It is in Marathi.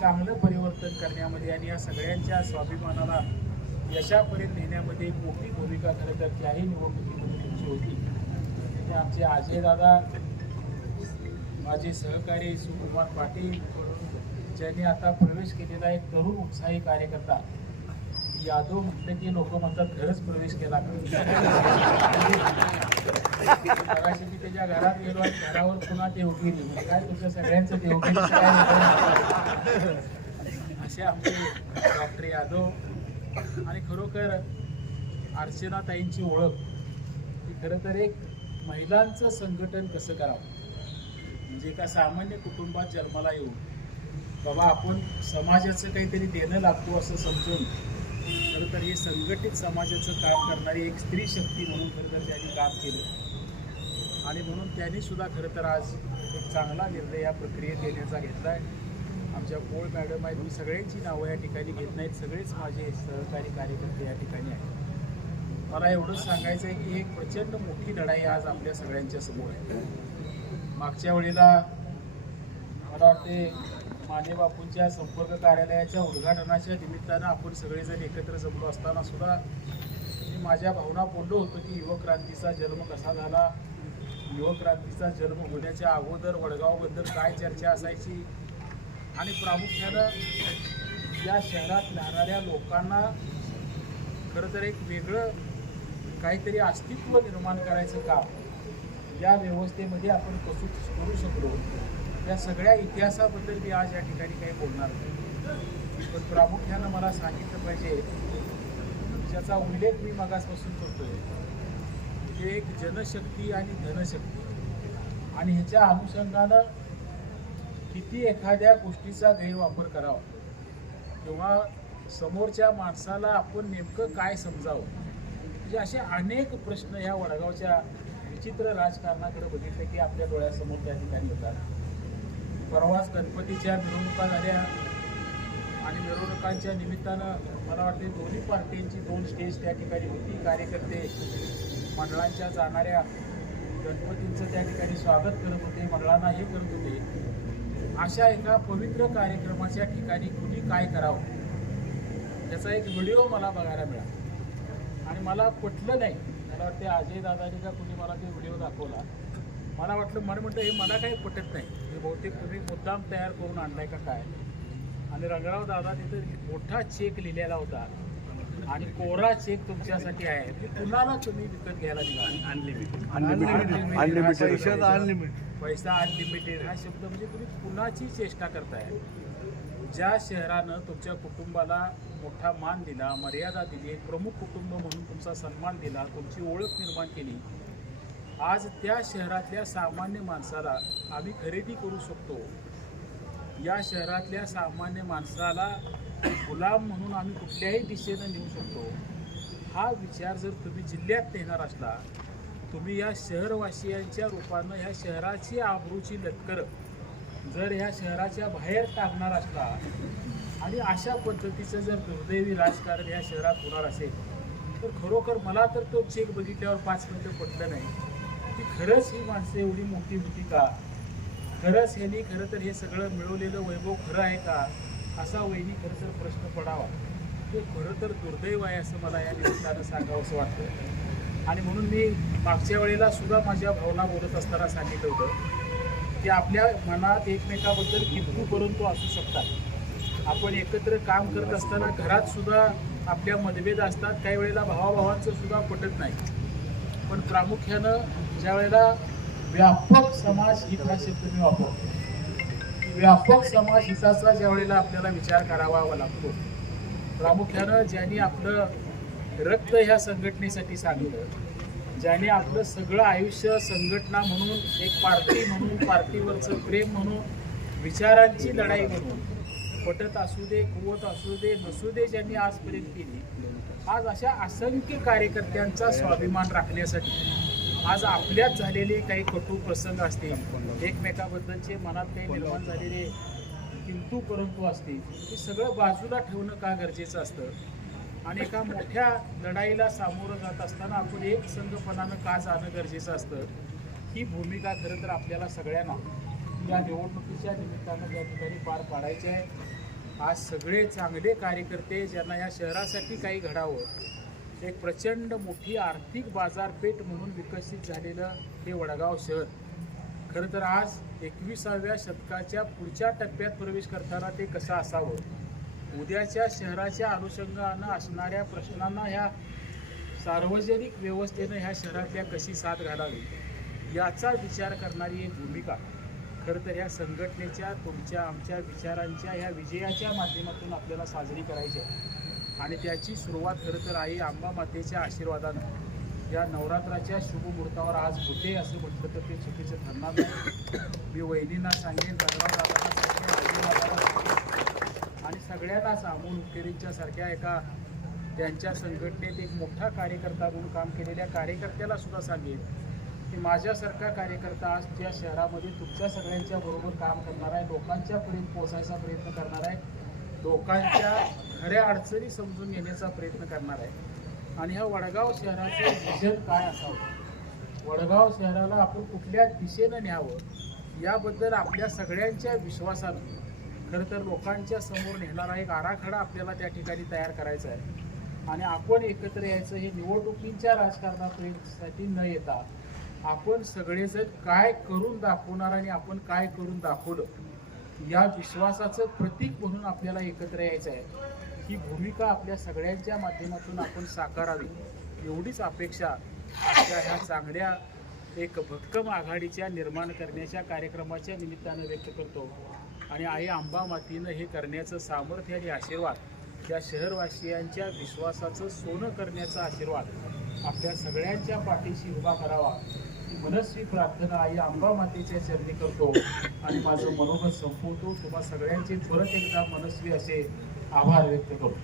चांगलं परिवर्तन करण्यामध्ये आणि या सगळ्यांच्या स्वाभिमानाला यशापर्यंत नेण्यामध्ये एक मोठी भूमिका खरं तर त्याही निवडणुकीमध्ये त्यांची होती. ते आमचे अजय दादा माझे सहकारी सुकुमार पाटील ज्यांनी आता प्रवेश केलेला एक तरुण उत्साही कार्यकर्ता यादव म्हटलं की लोक म्हणतात खरंच प्रवेश केला. मगाशी मी त्याच्या घरात गेलो आणि घरावर पुन्हा देवगिरी म्हणजे काय तुमच्या सगळ्यांचं ते उभी असे आमचे डॉक्टर यादव आणि खरोखर अर्चनाताईंची ओळख की खरं तर एक महिलांचं संघटन कसं करावं? म्हणजे एका सामान्य कुटुंबात जन्माला येऊन बाबा आपण समाजाचं काहीतरी देणं लागतो असं समजून खरं तर हे संघटित समाजाचं काम करणारी एक स्त्री शक्ती म्हणून खरं तर त्यांनी काम केलं. आणि म्हणून त्यांनी सुद्धा खरं तर आज एक चांगला निर्णय या प्रक्रियेत येण्याचा घेतला आहे आमच्या कोळ मॅडम आहेत. मी सगळ्यांची नावं या ठिकाणी घेत नाहीत. सगळेच माझे सहकारी कार्यकर्ते या ठिकाणी आहेत. मला एवढंच सांगायचं आहे की एक प्रचंड मोठी लढाई आज आपल्या सगळ्यांच्या समोर आहे. मागच्या वेळेला मला वाटते माने बापूंच्या संपर्क कार्यालयाच्या उद्घाटनाच्या निमित्तानं आपण सगळेजण एकत्र जमलो असताना सुद्धा मी माझ्या भावना बोललो होतो की युवक क्रांतीचा जन्म कसा झाला? युवक क्रांतीचा जन्म होण्याच्या अगोदर वडगावबद्दल काय चर्चा असायची? आणि प्रामुख्यानं या शहरात राहणाऱ्या लोकांना खरं तर एक वेगळं काहीतरी अस्तित्व निर्माण करायचं काम या व्यवस्थेमध्ये आपण कसू करू शकलो. या सगळ्या इतिहासाबद्दल मी आज या ठिकाणी काही बोलणार नाही. पण प्रामुख्यानं मला सांगितलं पाहिजे ज्याचा उल्लेख मी मागासपासून करतोय ते एक जनशक्ती आणि धनशक्ती. आणि ह्याच्या अनुषंगानं किती एखाद्या गोष्टीचा गैरवापर करावा? किंवा समोरच्या माणसाला आपण नेमकं काय समजावं? म्हणजे असे अनेक प्रश्न ह्या वडगावच्या विचित्र राजकारणाकडे बघितले की आपल्या डोळ्यासमोर त्या ठिकाणी होतात. परवाच गणपतीच्या मिरवणुका झाल्या. आणि मिरवणुकांच्या निमित्तानं मला वाटते दोन्ही पार्टींची दोन स्टेज त्या ठिकाणी होती. कार्यकर्ते मंडळांच्या जाणाऱ्या गणपतींचं त्या ठिकाणी स्वागत करत होते. मंडळांना हे करत होते. अशा एका पवित्र कार्यक्रमाच्या ठिकाणी कुणी काय करावं? त्याचा एक व्हिडिओ मला बघायला मिळाला. आणि मला पटलं नाही. मला वाटते अजय दादानी का कुणी मला ते व्हिडिओ दाखवला. मला वाटलं मन म्हणतं हे मला काही पटत नाही. हे बहुतेक तुम्ही मुद्दाम तयार करून आणलाय का काय? आणि रंगराव दादा तिथे मोठा चेक लिहिलेला होता. आणि कोरा चेक तुमच्यासाठी आहे. ते कुणाला तुम्ही विकत घ्यायला दिला? Unlimited Unlimited. पैशाचा अनलिमिटेड पैसा अनलिमिटेड हा शब्द म्हणजे तुम्ही कुणाची चेष्टा करताय? ज्या शहरानं तुमच्या कुटुंबाला मोठा मान दिला मर्यादा दिली एक प्रमुख कुटुंब म्हणून तुमचा सन्मान दिला तुमची ओळख निर्माण केली आज त्या शहरातल्या सामान्य माणसाला आम्ही खरेदी करू शकतो. या शहरातल्या सामान्य माणसाला गुलाम म्हणून आम्ही कुठल्याही दिशेनं नेऊ शकतो हा विचार जर तुम्ही जिल्ह्यात नेणार असला तुम्ही या शहरवासियांच्या रूपानं ह्या शहराची आबरूची लटकर जर ह्या शहराच्या बाहेर टाकणार असला आणि अशा पद्धतीचं जर दुर्दैवी राजकारण ह्या शहरात होणार असेल तर खरोखर मला तर तो चेक बघितल्यावर पाच मिनटं पटलं नाही. की खरंच ही माणसं एवढी मोठी होती का? खरंच ह्यांनी खरं तर हे सगळं मिळवलेलं वैभव खरं आहे का? असा वहिनी खरं तर प्रश्न पडावा. ते खरं तर दुर्दैव आहे असं मला या निमित्तानं सांगावं असं वाटतं आणि म्हणून मी मागच्या वेळेला सुद्धा माझ्या भावना बोलत असताना सांगितलं होतं की आपल्या मनात एकमेकाबद्दल कितू परंतु असू शकतात. आपण एकत्र काम करत असताना घरात सुद्धा आपल्या मतभेद असतात काही वेळेला भावाभावांचं सुद्धा पटत नाही. पण प्रामुख्यानं ज्या वेळेला व्यापक समाज हित हा शब्द मी वापरतो व्यापक समाज हिताचा ज्या वेळेला आपल्याला विचार करावा लागतो प्रामुख्यानं ज्यांनी आपलं रक्त ह्या संघटनेसाठी सांगितलं ज्याने आपलं सगळं आयुष्य संघटना म्हणून एक पार्टी म्हणून पार्टीवरचं प्रेम म्हणून विचारांची लढाई म्हणून पटत असू दे कुवत असू दे नसू दे ज्यांनी आजपर्यंत केली आज अशा असंख्य कार्यकर्त्यांचा स्वाभिमान राखण्यासाठी आज आपल्यात झालेले काही कटू प्रसंग असतील एकमेकाबद्दलचे मनात काही निर्माण झालेले किंतू परंतु असतील हे सगळं बाजूला ठेवणं का गरजेचं असतं? आणि एका मोठ्या लढाईला सामोरं जात असताना आपण एक संघपणानं का जाणं गरजेचं असतं? ही भूमिका खरं तर आपल्याला सगळ्यांना या निवडणुकीच्या निमित्तानं त्या ठिकाणी पार पाडायची आहे. आज सगळे चांगले कार्यकर्ते ज्यांना या शहरासाठी काही घडावं एक प्रचंड मोठी आर्थिक बाजारपेठ म्हणून विकसित झालेलं हे वडगाव शहर. खरं तर आज एकविसाव्या शतकाच्या पुढच्या टप्प्यात प्रवेश करताना ते कसं असावं? उद्याच्या शहराच्या अनुषंगानं असणाऱ्या प्रश्नांना ह्या सार्वजनिक व्यवस्थेनं ह्या शहरातल्या कशी साथ घालावी याचा विचार करणारी एक भूमिका. खरं तर ह्या संघटनेच्या तुमच्या आमच्या विचारांच्या ह्या विजयाच्या माध्यमातून आपल्याला साजरी करायची आहे. आणि त्याची सुरुवात खरं तर आई आंबा मातेच्या आशीर्वादानं. या नवरात्राच्या शुभमुहूर्तावर आज होते असं म्हटलं तर ते चुकीचं ठरणार नाही. मी वहिनींना सांगेन सांगेन आणि सगळ्यांनाच अमोल उपकेरींच्या सारख्या एका त्यांच्या संघटनेत एक मोठा कार्यकर्ता म्हणून काम केलेल्या कार्यकर्त्याला सुद्धा सांगेन की माझ्यासारखा कार्यकर्ता आज त्या शहरामध्ये तुमच्या सगळ्यांच्या बरोबर काम करणार आहे लोकांच्या पर्यंत पोहोचायचा प्रयत्न करणार आहे. लोकांच्या खऱ्या अडचणी समजून घेण्याचा प्रयत्न करणार आहे. आणि ह्या वडगाव शहराचं विजन काय असावं? वडगाव शहराला आपण कुठल्या दिशेनं न्यावं? याबद्दल आपल्या सगळ्यांच्या विश्वासानं खरं तर लोकांच्या समोर नेणारा एक आराखडा आपल्याला त्या ठिकाणी तयार करायचा आहे. आणि आपण एकत्र यायचं हे निवडणुकींच्या राजकारणासाठी न येता आपण सगळेजण काय करून दाखवणार आणि आपण काय करून दाखवलं? या विश्वासाचं प्रतीक म्हणून आपल्याला एकत्र यायचं आहे. ही भूमिका आपल्या सगळ्यांच्या माध्यमातून आपण साकारावी. एवढीच अपेक्षा आपल्या ह्या चांगल्या एक भक्कम आघाडीच्या निर्माण करण्याच्या कार्यक्रमाच्या निमित्तानं व्यक्त करतो. आणि आई आंबा मातीनं हे करण्याचं सामर्थ्य आणि आशीर्वाद त्या शहरवासियांच्या विश्वासाचं सोनं करण्याचा आशीर्वाद आपल्या सगळ्यांच्या पाठीशी उभा करावा. ही मनस्वी प्रार्थना आई आंबा मातेच्या चरणी करतो. आणि माझं मनोगत संपवतो. तुम्हा सगळ्यांचे परत एकदा मनस्वी असे आभार व्यक्त करतो.